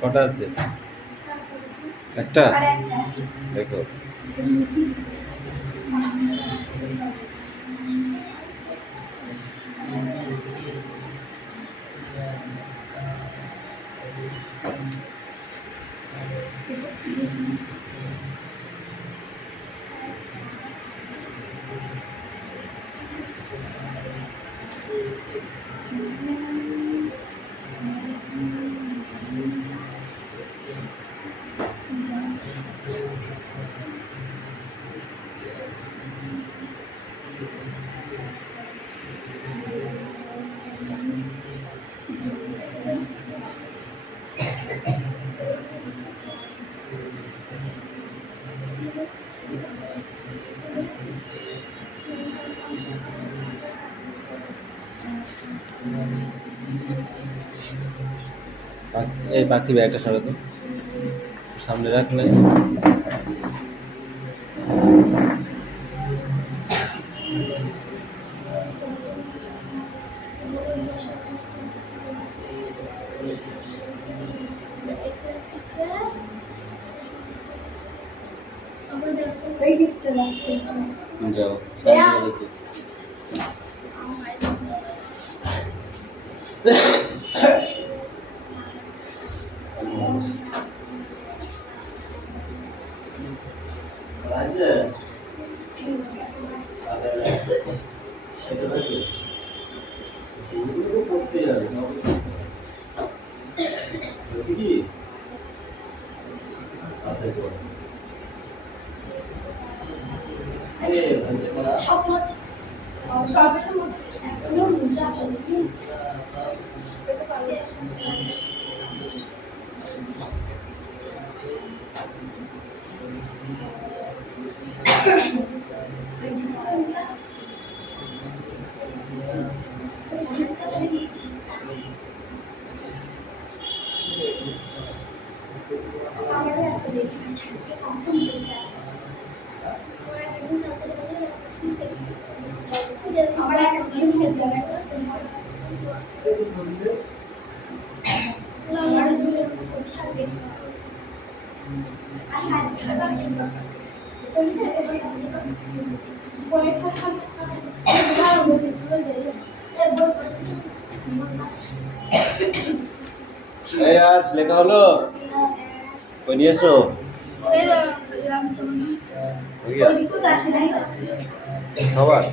কটা আছে? একটা দেখো। এই পাখি ব্যাগটা সরাই তো, সামনে রাখলে। যাও আজ লেখা হলো, কই নিয়ে এসো। সবার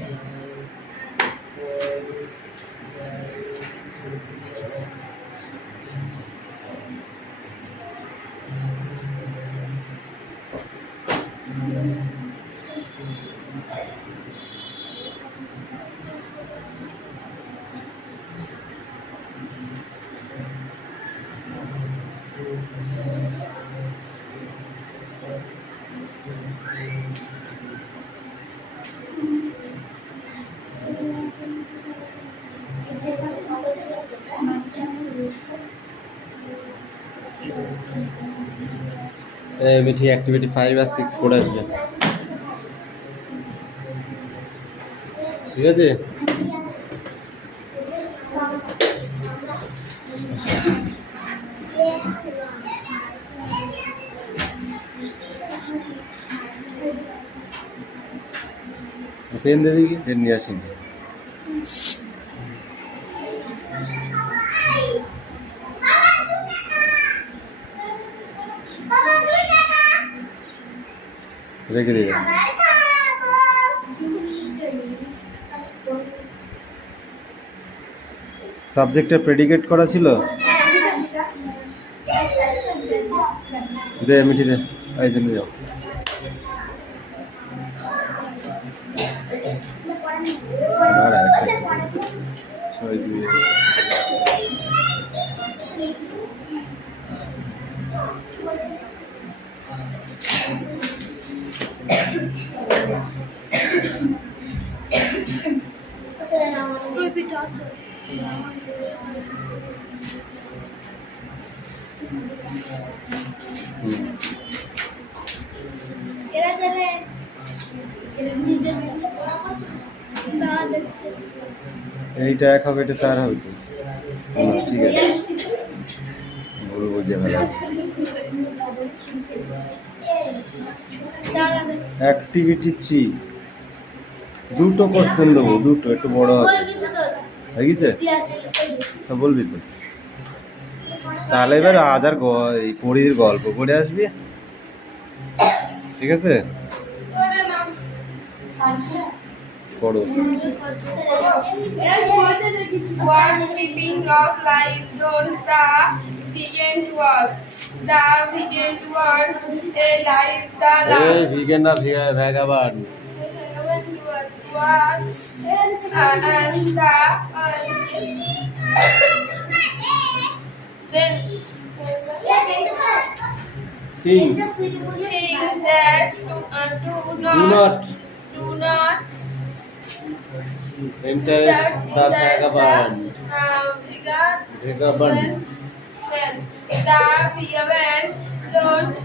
মিঠি অ্যাক্টিভিটি 5 আর 6 পড়ে আসবে, ঠিক আছে? পেন দিয়ে দিই, পেন নিয়ে আসি। রেখে দিবে। সাবজেক্টে প্রেডিকেট করা ছিল, দে মিঠি দে, এই জন্য যাও। এরা জানে নিজের তারা দেখছে এইটা 1 হবে, এটা 4 হবে তো। ঠিক আছে, ভুল বুঝে ফেলেছি। তারা দেখছে অ্যাক্টিভিটি 3, দুটো কোশ্চেন দেবো, দুটো একটু বড় হবে। বলে গেছে তো হয়ে গেছে? ইতিহাসে তো বলবি তো। তাহলে এবার আজ আর এই পরীর গল্প করে আসবি, ঠিক আছে? পড়ো। What sleeping of life zones the weekend was. The weekend was a life the এই ভিগেন না ভ্যাগাবান। was and then things things that do do not not interest the ভ্যাগাবান। regard ভ্যাগাবান then the women don't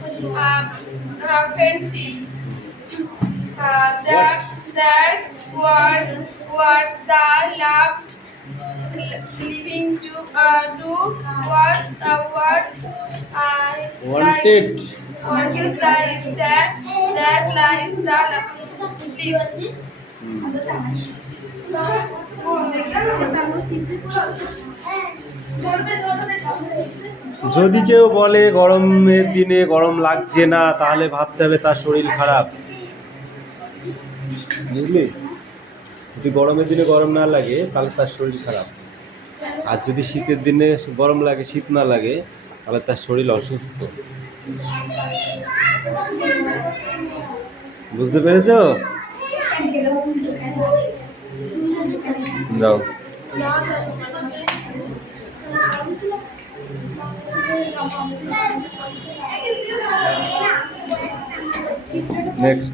friendship. That what the loved living to was what I wanted life that life the lives. যদি কেউ বলে গরমের দিনে গরম লাগছে না, তাহলে ভাবতে হবে তার শরীর খারাপ, বুঝলি? যদি গরমের দিনে গরম না লাগে তাহলে তার শরীর খারাপ, আর যদি শীতের দিনে গরম লাগে শীত না লাগে তাহলে তার শরীর অসুস্থ। বুঝতে পেরেছো? যাও। নেক্সট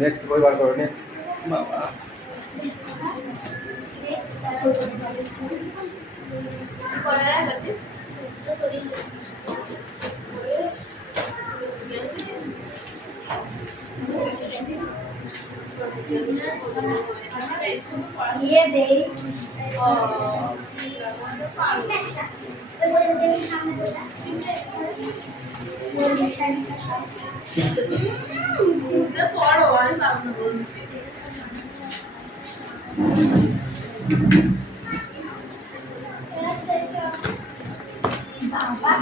নেক্সট বই বার করো। নেক্সট বাবা, ये दे बाबा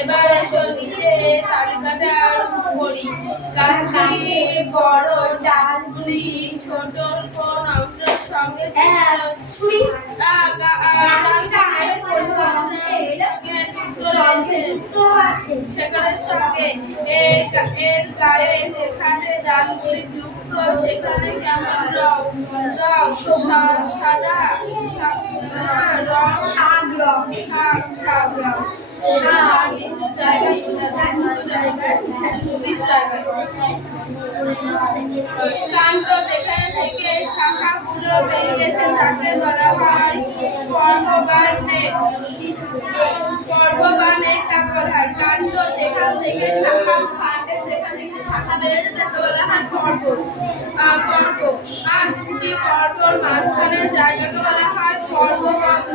এবার এসো নিচে তালিকাটা করি। গাছটি বড়, ডালগুলি ছোট, কোন অংশের সঙ্গে সেখানের সঙ্গে এর গায়ে যেখানে ডালগুলি যুক্ত সেখানে কেমন রং? সাদা রং, শাক রং, শাক রং। নিচু জায়গায় কাণ্ড যেখানে থেকে শাখাগুলো বেরিয়েছে তাকে বলা হয় পর্ববানের কাকে বলা হয়? কাণ্ড যেখান থেকে শাখা, কাণ্ডে যেখান থেকে শাখা বেরিয়েছে তাকে বলা হয় পর্ব। আর দুটি পর্বর মাঝখানে জায়গাকে বলা হয় পর্ববন্ধ।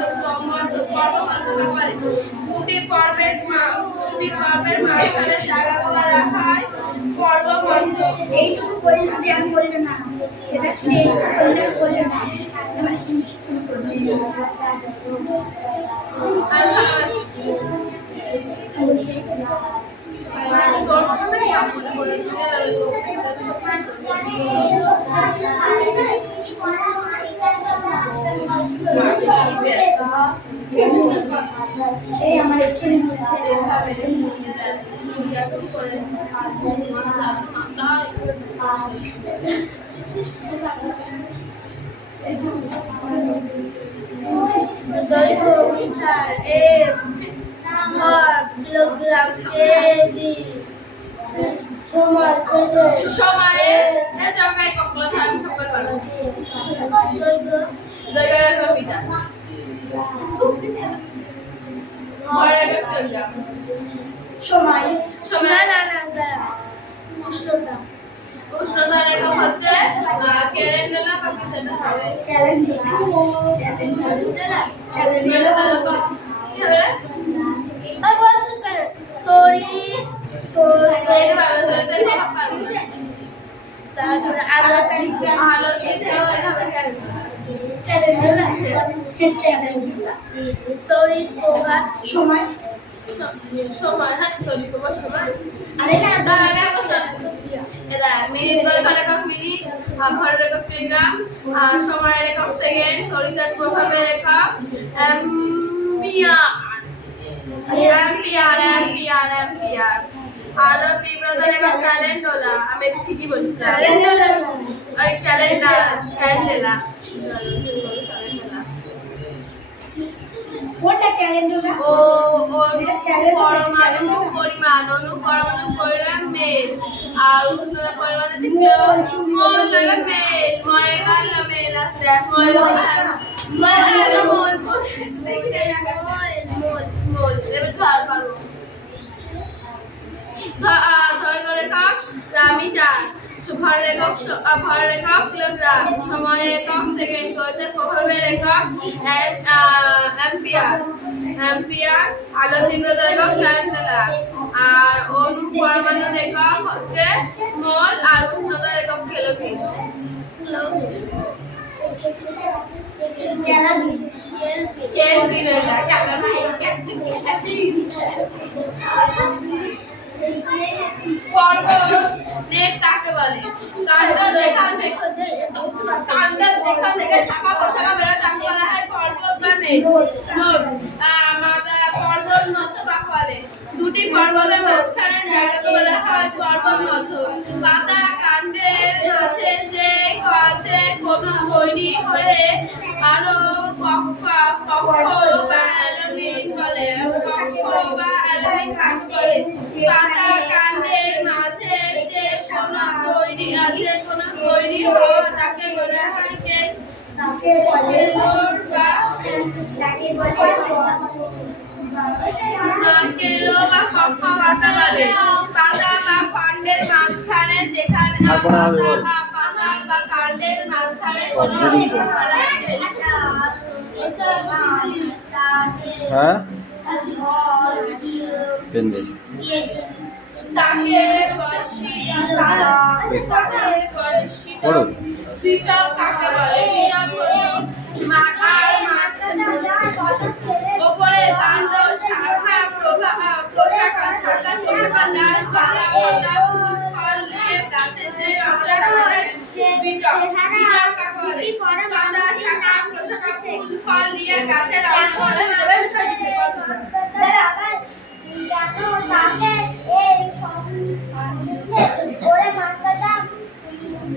ব্যাপারে দুটি পর্বের মাঝখানে জায়গাকে বলা হয় পর্ববন্ধ। এইটুকু করে যদি আমি বলি না এটা ছিল বললে না আর ছাড়া বলছি এই আমার এখানে দৈর্ঘ্য মিটার নাম্বার কিলোগ্রাম কেজি সময় সময়ের জায়গায় কখনো ধারণ সম্পর্ক দৈর্ঘ্য একক মিটার ভর একক কিলোগ্রাম সময় সময় না উষ্ণতা উষ্ণতার একক হচ্ছে ক্যালেন্ডার বা কিলোমিটার হবে ক্যালেন্ডার ক্যালেন্ডার একক কি হবে রে আর বলছিস না তরি এই ভাবে ধরে তো একক পারবো তারপরে আলো তারিখ আলো চিত্র এভাবে ক্যালেন্ডার তরি প্রভা সময় সময় হ্যাঁ চলি তোমার সময় আরে না তার আগে এখন এটা মিনিট দৈর্ঘ্য একক মিনিট ভরের একক কিলোগ্রাম সময়ের একক সেকেন্ড তড়িতের প্রভাবের একক অ্যাম্পিয়ার আলো তীব্রতার একক ক্যালেন্ডোলা আমি ঠিকই বলছিলাম ওই ক্যালেন্ডেলা কোনটা ক্যালেন্ডার ও পরমাণু পরিমাণ অণু পরমাণু পরিমাণ মেল আর উষ্ণতা পরিমাণ হচ্ছে মোল মেল ময় কাল মেল আছে ময় মোল দেখলে মোল এবার ধর পারবো দৈর্ঘ্য একক মিটার ভরের একক কিলোগ্রাম সময় একক সেকেন্ড তড়িতের প্রভাবের একক অ্যাম্পিয়ার আলো তীব্রতার একক ক্যালেন্ডার আর অণু পরমাণুর একক হচ্ছে মোল আর উষ্ণতার একক কেলভিন কেলভিন এটা পর্বত নেট কাকে বলে কাণ্ডের যেখান থেকে শাখা প্রশাখা বেরোয় তাকে বলা হয় পর্বত বা নেট নোট পর্বত মধ্য কাকে বলে দুটি পর্বতের মাঝখানে জায়গাকে বলা হয় পর্বত মধ্য পাতা কাণ্ডের মাঝে যে কাছে কোনো তৈরি হয়ে আরো কক্ষ বা অ্যালুমিন বলে কক্ষ বা অ্যালুমিন কাকে বলে পাতা কাণ্ডের মাঝে যে কোনো তৈরি হওয়া তাকে বলা হয় কেলো বা কক্ষ ভাষা বলে পাতা বা কাণ্ডের মাঝখানে যেখানে পাতা বা কাণ্ডের মাঝখানে কোনো হ্যাঁ পেন দে তাকে পড়ো বিটল কাকে বলে বিটল হলো মাথার উপরে কাণ্ড শাখা প্রশাখা ডাল পাতা ফুল ফল নিয়ে গাছে যে বিটল কাকে বলে পাতা শাখা প্রশাখা ফুল ফল নিয়ে গাছের জানো তাকে এই ওরে মাস্টারদা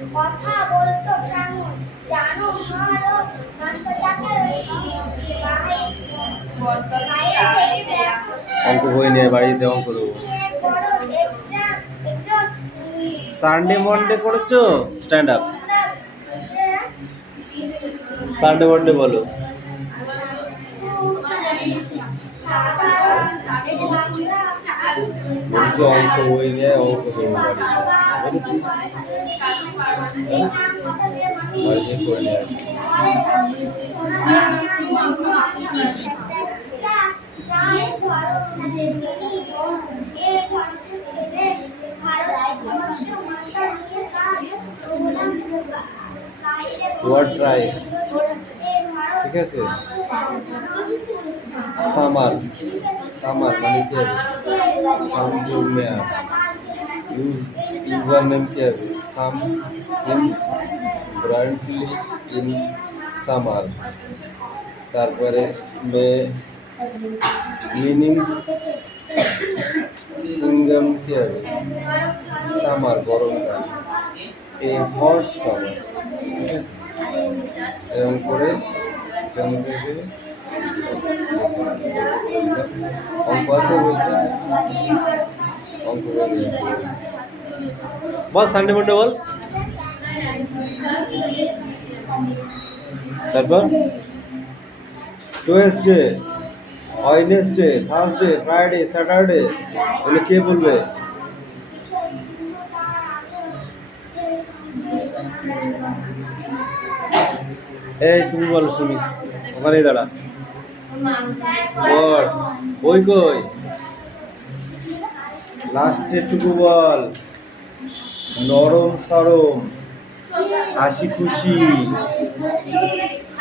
কথা বলতো কেমন জানো ভালো মাস্টারদাকে অঙ্ক বই নিয়ে বাড়িতে অঙ্ক দেবো সানডে মন্ডে করেছো স্ট্যান্ড আপ সানডে মন্ডে বলো বলছি অঙ্ক বই নিয়ে অঙ্ক দেবো বাড়িতে বলেছি বাড়িতে করে নিয়ে আসি ওয়ার্ড ট্রাই ঠিক আছে সামার সামার মানে কি হবে সামজুর মেয়ার ইউজার নেম কি হবে সাম হিমস ব্রান্ডলি ইন সামার তারপরে মে মিনিংস সিঙ্গাম কি হবে সামার গরমকাল এ হট সামার এরকম করে এখান থেকে অঙ্ক আছে বলতে অঙ্ক বল সানডে মন্ডে বল তারপর Tuesday Wednesday Thursday Friday Saturday এগুলো কে বলবে এই তুমি বলো শুনি ওখানেই দাঁড়া বল ওই কই লাস্টের টুকু বল নরম সরম হাসি খুশি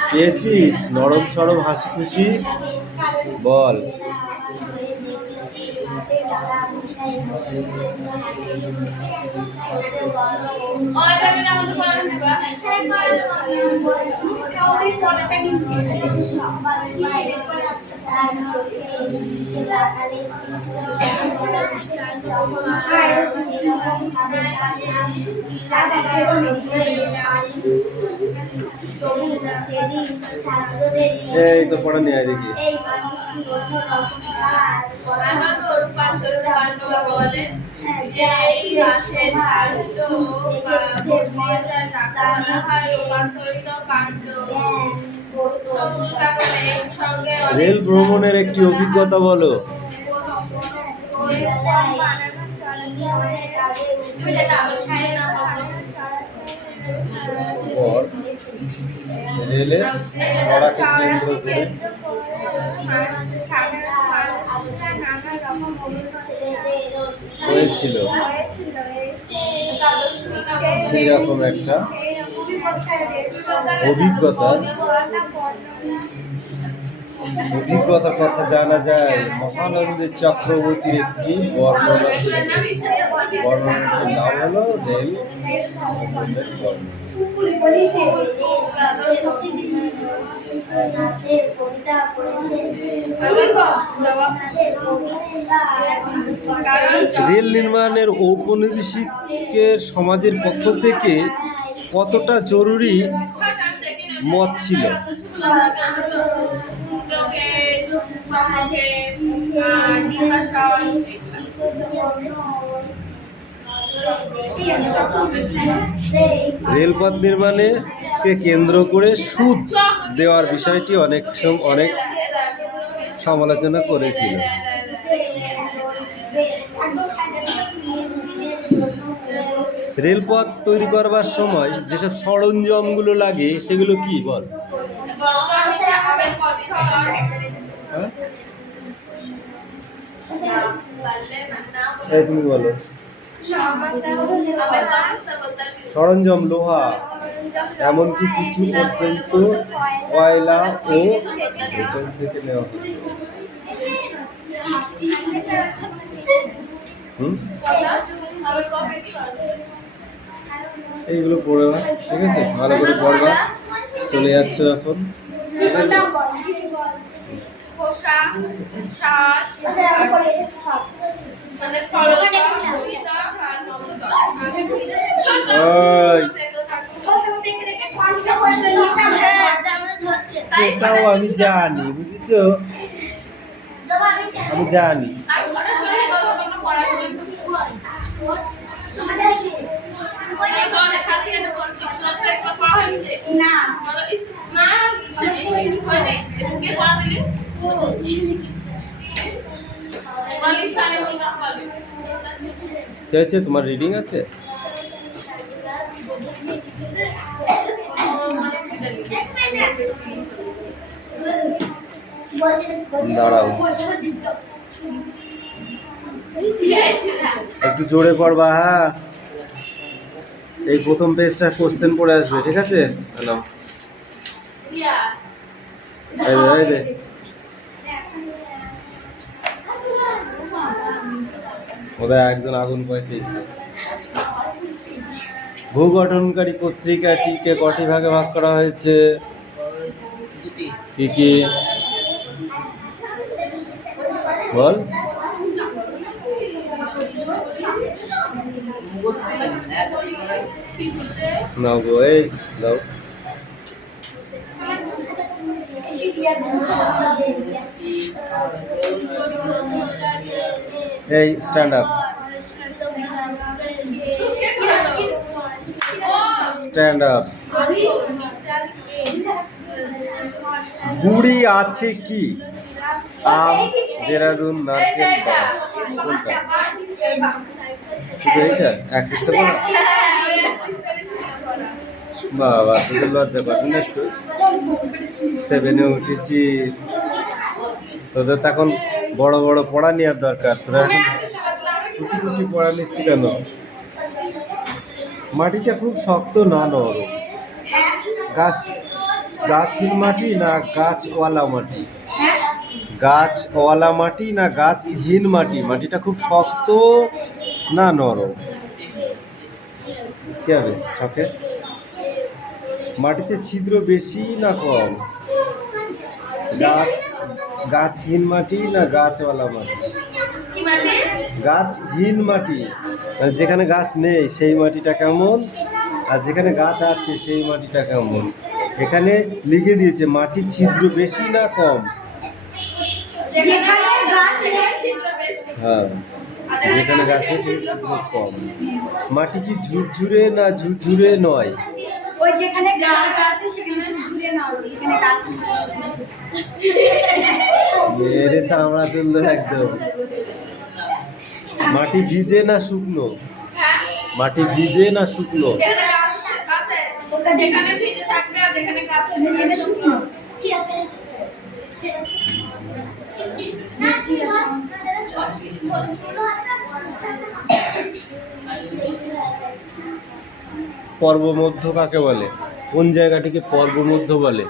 পেয়েছিস নরম সরম হাসি খুশি বল এই তো পড়া নিয়ে আয় দেখি রেল ভ্রমণের একটি অভিজ্ঞতা বলো রেলে চড়াকে কেন্দ্র করে হয়েছিল সেই রকম একটা অভিজ্ঞতার কথা জানা যায় মহানন্দের চক্রবর্তীর একটি বর্ণনার নাম হলো রেল ভ্রমণের বর্ণনা রেল নির্মাণের ঔপনিবেশিকের সমাজের পক্ষ থেকে কতটা জরুরি মত ছিল রেলপথ নির্মাণে কে কেন্দ্র করে সুদ দেওয়ার বিষয়টি অনেক সমালোচনা করেছিল রেলপথ তৈরি করবার সময় যেসব সরঞ্জামগুলো লাগে সেগুলো কি বল এই তুমি বলো সরঞ্জাম লোহা এমনকি কিছু পর্যন্ত কয়লা ও থেকে নেওয়া হয় এইগুলো পড়বা ঠিক আছে ভালো করে পড়বা চলে যাচ্ছ এখন সেটাও আমি জানি বুঝেছো আমি জানি কি হয়েছে তোমার রিডিং আছে দাঁড়াও একটু জোরে পড়বা হ্যাঁ এই প্রথম পেজটা কোশ্চেন পড়ে আসবে ঠিক আছে হ্যালো ওদের একজন আগুন পাইতেছে। ভূগঠনকারী পত্রিকাটিকে কটি ভাগে ভাগ করা হয়েছে? কি কি বল? নাও গো, এই দাও। এই স্ট্যান্ড আপ, স্ট্যান্ড আপ। গুড়ি আছে কি? আম, দেরাদুন, নারকেল, বাস। কোনটা? শুধু এইটা এক পিসটা বলো। বাবা, তোদের লজ্জা করবে না একটু? 7-এ উঠেছি, তোদের তো এখন বড় বড় পড়া নেওয়ার দরকার। তোরা এখন কুটি কুটি পড়া নিচ্ছি কেন? মাটিটা খুব শক্ত না নরম? গাছহীন মাটি না গাছওয়ালা মাটি? গাছওয়ালা মাটি না গাছহীন মাটি? মাটিটা খুব শক্ত না নরম? কি হবে ছকে? মাটিতে ছিদ্র বেশি না কম? গাছহীন মাটি না গাছওয়ালা মাটি? গাছহীন মাটি মানে যেখানে গাছ নেই সেই মাটিটা কেমন, আর যেখানে গাছ আছে সেই মাটিটা কেমন? এখানে লিখে দিয়েছে মাটি ছিদ্র বেশি না কম? হ্যাঁ, যেখানে গাছ নেই সেখানে ছিদ্র কম। মাটি কি ঝুরঝুরে না ঝুরঝুরে নয়? ওই যেখানে গাছ আছে সেখানে ঝুরঝুরে না, যেখানে গাছ নেই সেখানে ঝুরঝুরে। মেরে চামড়া তুললো একদম। মাটি ভিজে না শুকনো? মাটি ভিজে না শুকনো? যেখানে ভিজে থাকবে আর যেখানে গাছ আছে সেখানে শুকনো। কি আছে? পর্বমধ্য কাকে বলে? কোন জায়গাটিকে পর্বমধ্য বলে?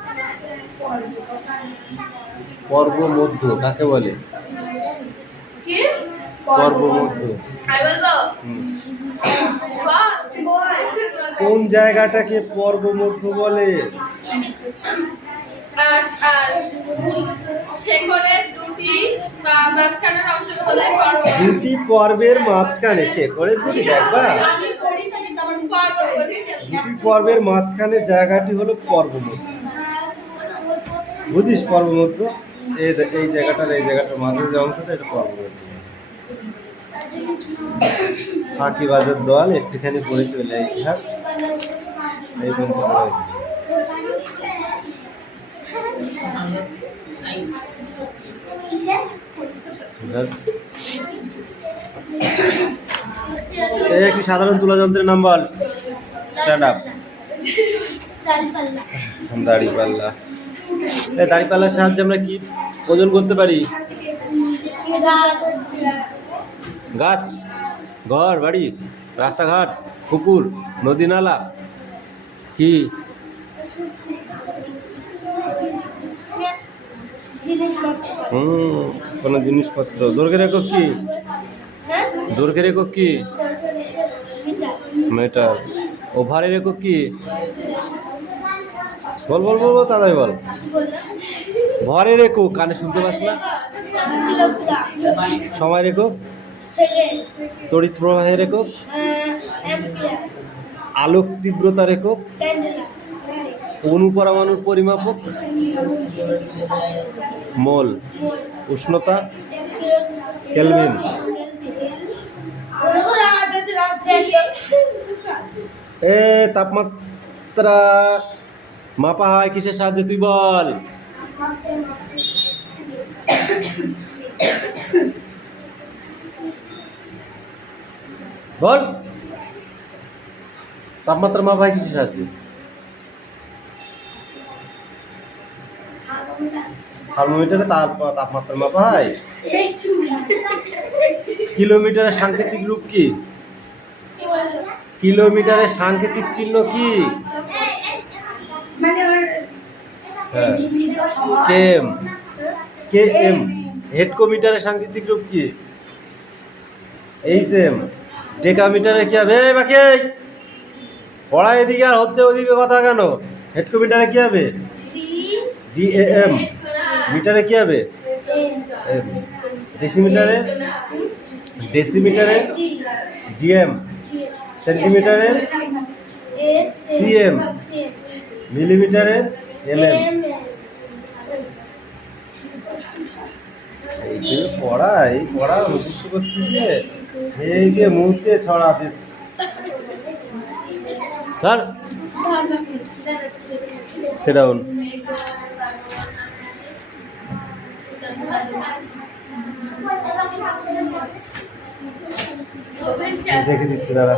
পর্বমধ্য কাকে বলে? কি? পর্বমধ্য। আই বলবো? কোন জায়গাটাকে পর্বমধ্য বলে? শেকড়ের দুটি বা মাঝখানের অংশ হলে পর্ব। দুটি পর্বের মাঝখানে শেকড়ের দুটি দেখবা? আমি পড়েছি কিন্তু আমার পর্ব বলেছে। দুটি পর্বের মাঝখানে জায়গাটি হলো পর্বমধ্য। বুঝিস পর্বমধ্য? এই জায়গাটার মাঝে যে অংশটা এটা পর্বমধ্য। ফাঁকিবাজের দল একটুখানি পড়ে চলে আসছি। হ্যাঁ, এই পর্যন্ত এই একটি সাধারণ তুলা যন্ত্রের নাম বল। Stand up. দাড়িপাল্লা। এই দাড়িপাল্লার সাহায্যে আমরা কি ওজন করতে পারি? গাছ, ঘর বাড়ি, রাস্তাঘাট, পুকুর, নদী নালা, কি? কোনো জিনিসপত্র। দৈর্ঘ্যের একক কি? দৈর্ঘ্যের একক কি? মিটার। ওভারের একক কি? বল বল বল তাড়াতাড়ি বল। ভরের একক কানে শুনতে পাস না? সময়ের একক? তড়িৎ প্রবাহের একক? আলোক তীব্রতার একক? অণুপরমাণুর পরিমাপক? মোল। উষ্ণতা? কেলভিন। তাপমাত্রা মাপা হয় কিসের সাহায্যে তুই বল? বল, তাপমাত্রা মাপা হয় কিসের সাহায্যে? থার্মোমিটারে তাপমাত্রা মাপা হয়। কিলোমিটারের সাংকেতিক রূপ কি? কিলোমিটারের সাংকেতিক চিহ্ন কি? কেএম। কেএম হেডকোমিটারের সাংকেতিক রূপ কি? HM। ডেকামিটারে কি হবে? এই বাকি পড়া এদিকে আর হচ্ছে ওদিকে কথা কেন? হেডকোমিটারে কি হবে? DAM। মিটারে কি হবে? M। ডেসিমিটারে DM। সেন্টিমিটারে CM। মিলিমিটারে MM। এই পড়া মুখস্থ করতেছে, এই যে মুহূর্তে ছড়া দিচ্ছে। ধর সেডাউন। দেখে দিচ্ছি দাঁড়া।